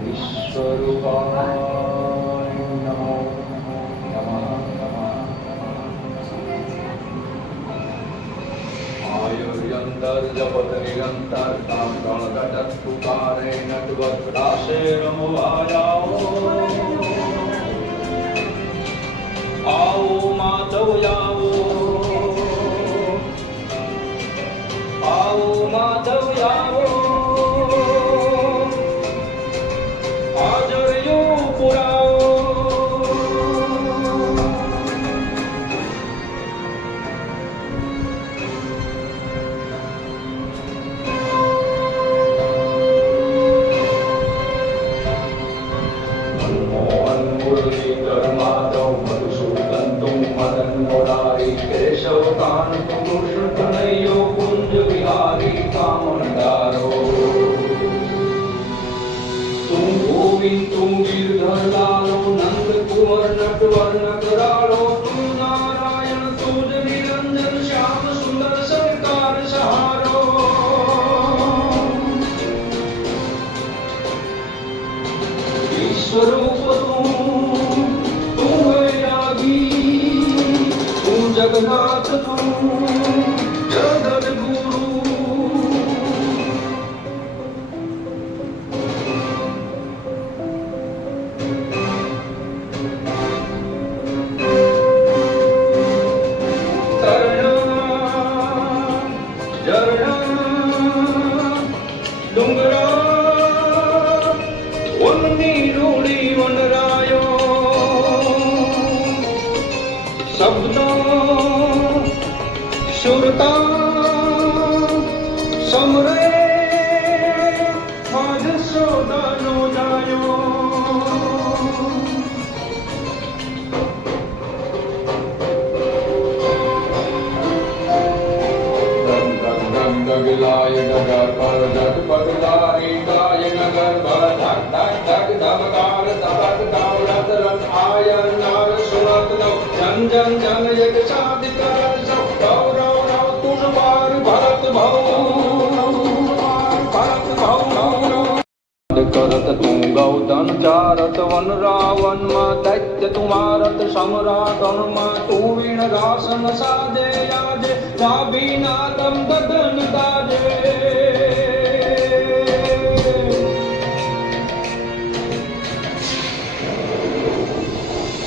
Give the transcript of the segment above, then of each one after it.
વિશ્વરૂપાય નમો નમઃ આયુર્યંતર જપત નિરંતર તામ ગણગટ પુકારે નટવત રાશે રમવાયાઓ આવો માધવ આવો આવો માધવ આવો तुम गिरधर लालो नंद कुंवर नटवर नटरालो तुम नारायण तुझ निरंजन श्याम सुंदर सरकार सहारो ईश्वरूप तुम वैरागी तुम जगन्नाथ तुम जगत गुरु शब्दों सुरता समरे आज सोदानो जायो गगलाय नगर पर जग बदलारी गाय नगर पर धक धक धक धमकार धबक दौलत रथ आयर नार सुरत नो जन जन जन एक साथ कर सब गौरव रव तुझ पार भरत भव करत तू गौतम चारत वन रावण मा दैत्य तुम्हारत सम्राट मा तू वीण रासन साजे आजे नाभिनादम गगन ताजे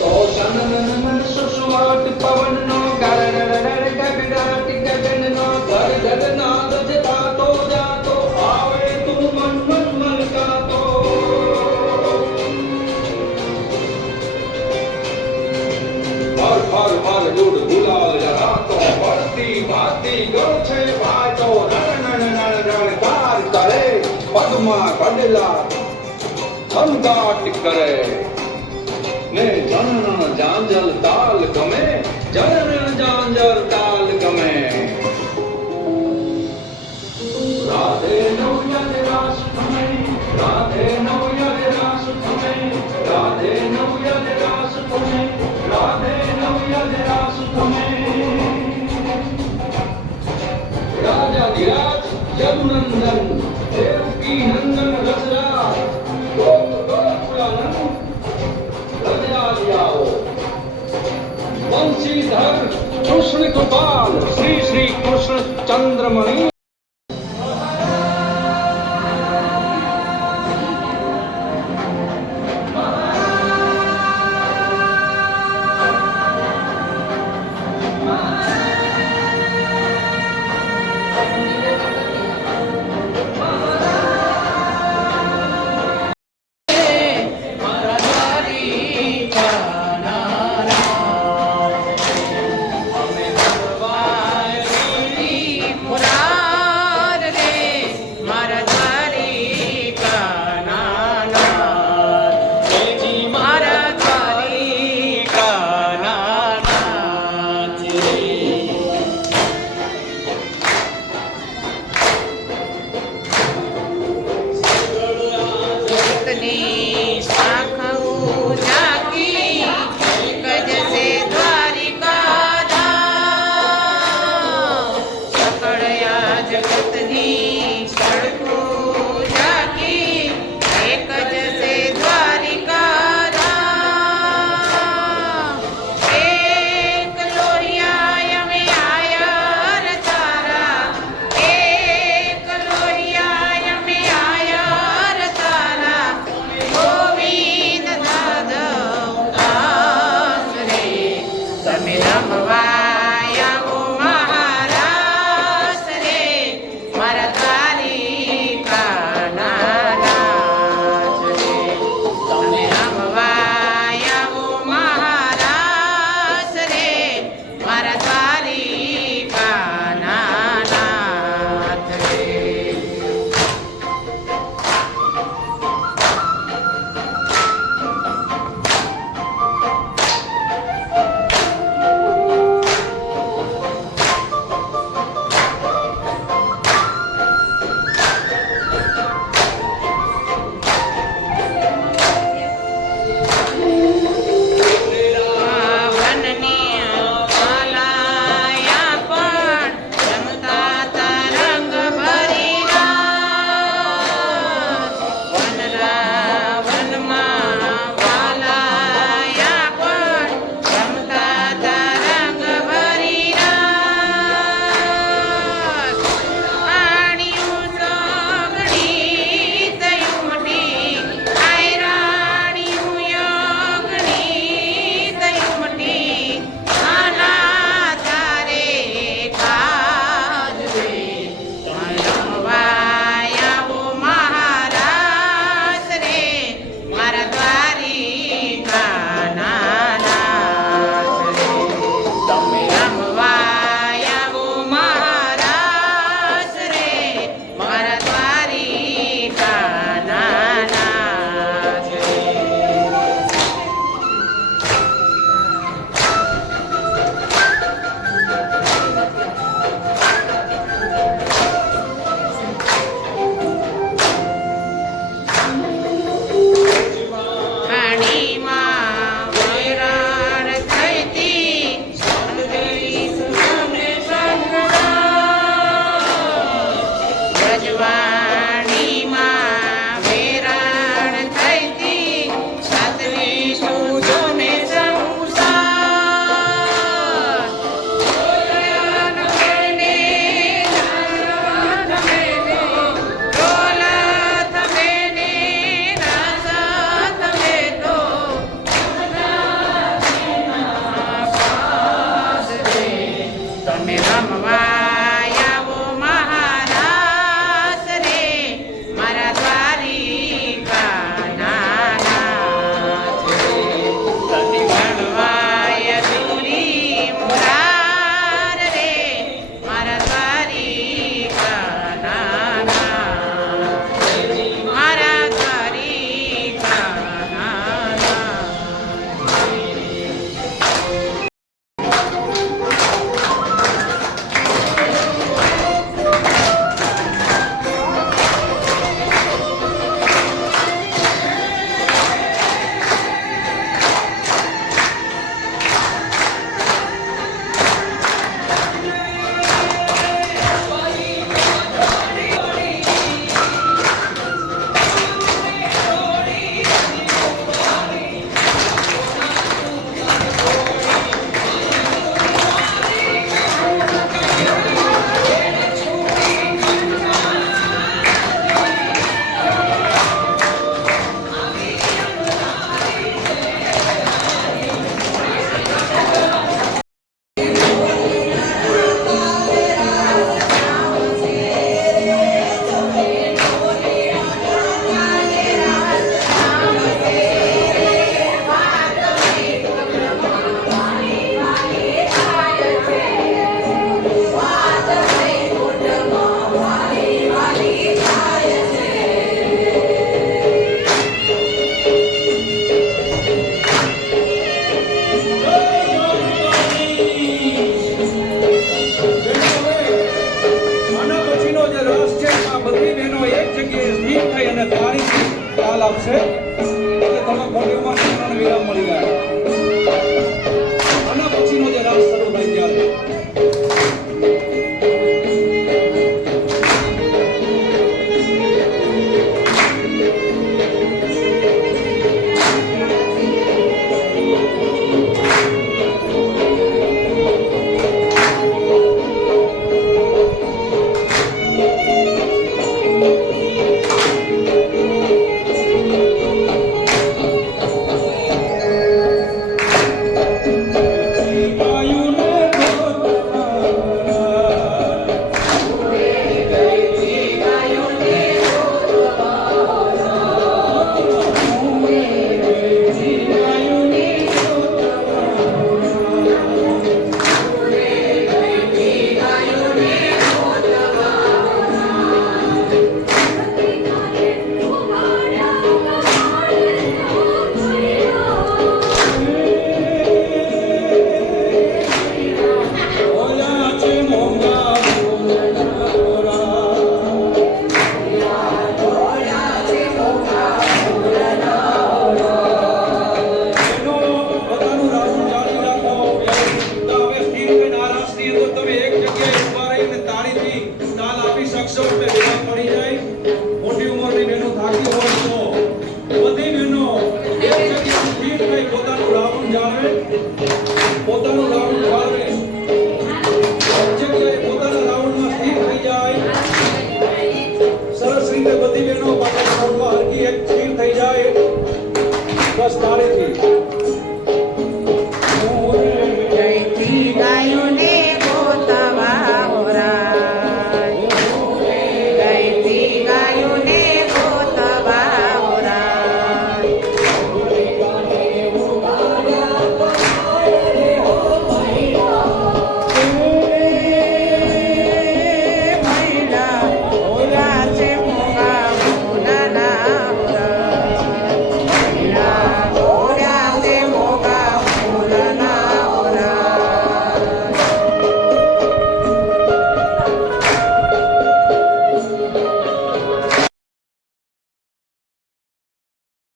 तो सन मन सुसुमाट पवन नो गर गर गर गगनाट गगन नो गर गगनाद जता तो जातो आवे तू मन मन मन का तो हर हर जुड़ गुलाल जरा तो भक्ति भाती गण छे भाई तो रण रण रण रण कार करे पद्मा कडला संगाट करे ने जनन जांजल ताल गमे जनन जांजल ताल गमे राधे नौया रास थमे राधे नौया रास थमे राधे नौया रास थमे राधे नौया रास थमे राजा धीराज यदुनंदन देवकी नंदन रसराज गोकुलानंद वंशीधर कृष्ण गोपाल श्री श्री कृष्ण चंद्रमणि जगतनी सड़को जाकी લાભ છે એટલે તમે મોટી ઉંમર